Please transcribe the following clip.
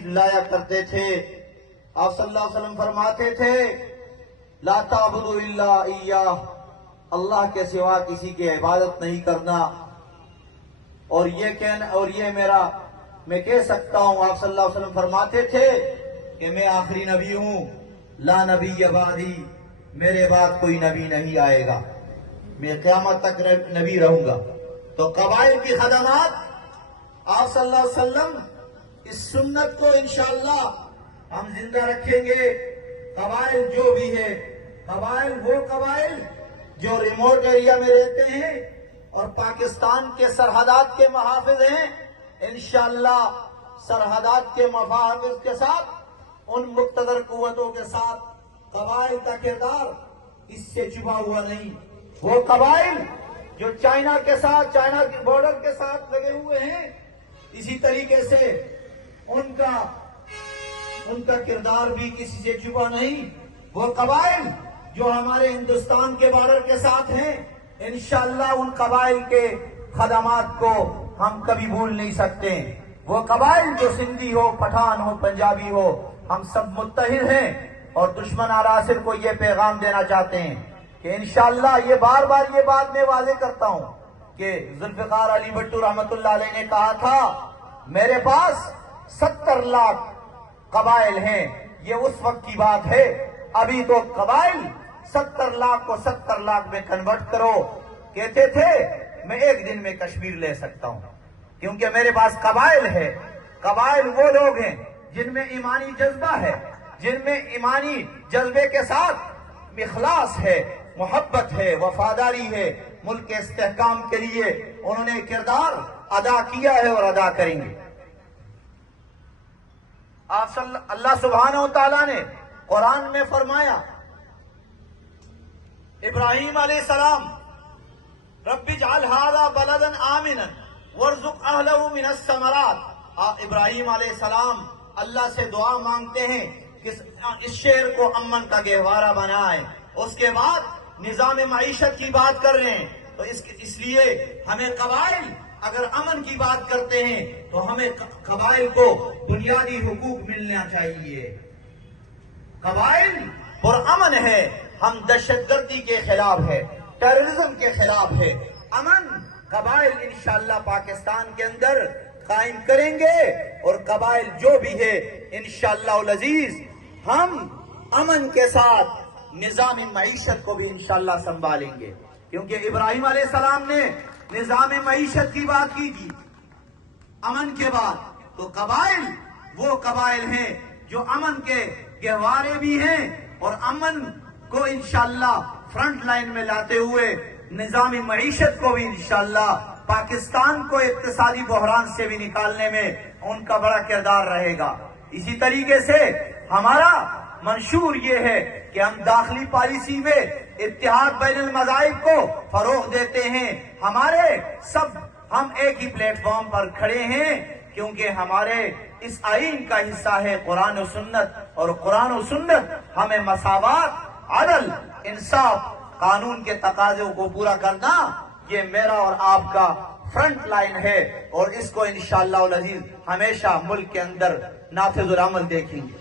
تشریف لایا کرتے تھے، آپ صلی اللہ علیہ وسلم فرماتے تھے لا تعبدوا الا ایاہ، اللہ کے سوا کسی کی عبادت نہیں کرنا۔ اور یہ میں کہہ سکتا ہوں، آپ صلی اللہ علیہ وسلم فرماتے تھے کہ میں آخری نبی ہوں، لا نبی بعدی، میرے بعد کوئی نبی نہیں آئے گا، میں قیامت تک نبی رہوں گا۔ تو قبائل کی خدمات، آپ صلی اللہ علیہ وسلم اس سنت کو انشاءاللہ ہم زندہ رکھیں گے۔ قبائل جو بھی ہے، وہ قبائل جو ریموٹ ایریا میں رہتے ہیں اور پاکستان کے سرحدات کے محافظ ہیں، انشاءاللہ سرحدات کے محافظ کے ساتھ، ان مقتدر قوتوں کے ساتھ قبائل کا کردار اس سے چھپا ہوا نہیں۔ وہ قبائل جو چائنا کے بارڈر کے ساتھ لگے ہوئے ہیں، اسی طریقے سے ان کا کردار بھی کسی سے چھپا نہیں۔ وہ قبائل جو ہمارے ہندوستان کے بارڈر کے ساتھ ہیں، انشاءاللہ ان قبائل کے خدمات کو ہم کبھی بھول نہیں سکتے۔ وہ قبائل جو سندھی ہو، پٹھان ہو، پنجابی ہو، ہم سب متحد ہیں اور دشمن عناصر کو یہ پیغام دینا چاہتے ہیں کہ انشاءاللہ یہ بار بات میں واضح کرتا ہوں کہ ذوالفقار علی بھٹو رحمت اللہ علیہ نے کہا تھا میرے پاس 70 لاکھ قبائل ہیں، یہ اس وقت کی بات ہے، ابھی تو قبائل 70 لاکھ کو 70 لاکھ میں کنورٹ کرو۔ کہتے تھے میں ایک دن میں کشمیر لے سکتا ہوں کیونکہ میرے پاس قبائل ہے۔ قبائل وہ لوگ ہیں جن میں ایمانی جذبہ ہے، جن میں ایمانی جذبے کے ساتھ اخلاص ہے، محبت ہے، وفاداری ہے، ملک کے استحکام کے لیے انہوں نے کردار ادا کیا ہے اور ادا کریں گے۔ اللہ سبحانہ و تعالیٰ نے قرآن میں فرمایا، ابراہیم علیہ السلام رب اجعل ھذا بلدا آمنا وارزق اہلہ من الثمرات، ابراہیم علیہ السلام اللہ سے دعا مانگتے ہیں کہ اس شہر کو امن کا گہوارہ بنائے۔ اس کے بعد نظام معیشت کی بات کر رہے ہیں، تو اس لیے ہمیں قبائل اگر امن کی بات کرتے ہیں تو ہمیں قبائل کو بنیادی حقوق ملنا چاہیے۔ قبائل پرامن ہے، ہم دہشت گردی کے خلاف ہے، ٹیررزم کے خلاف ہے۔ امن قبائل انشاءاللہ پاکستان کے اندر قائم کریں گے، اور قبائل جو بھی ہے انشاءاللہ العزیز ہم امن کے ساتھ نظام معیشت کو بھی انشاءاللہ سنبھالیں گے، کیونکہ ابراہیم علیہ السلام نے نظام معیشت کی بات کی تھی امن کے بعد۔ تو قبائل وہ قبائل ہیں جو امن کے گہوارے بھی ہیں اور امن کو انشاءاللہ فرنٹ لائن میں لاتے ہوئے نظام معیشت کو بھی انشاءاللہ پاکستان کو اقتصادی بحران سے بھی نکالنے میں ان کا بڑا کردار رہے گا۔ اسی طریقے سے ہمارا منشور یہ ہے کہ ہم داخلی پالیسی میں اتحاد بین المذاہب کو فروغ دیتے ہیں۔ ہم ایک ہی پلیٹ فارم پر کھڑے ہیں کیونکہ ہمارے اس آئین کا حصہ ہے قرآن و سنت، اور قرآن و سنت ہمیں مساوات، عدل، انصاف، قانون کے تقاضوں کو پورا کرنا، یہ میرا اور آپ کا فرنٹ لائن ہے، اور اس کو انشاءاللہ العزیز ہمیشہ ملک کے اندر نافذ العمل دیکھیں گے۔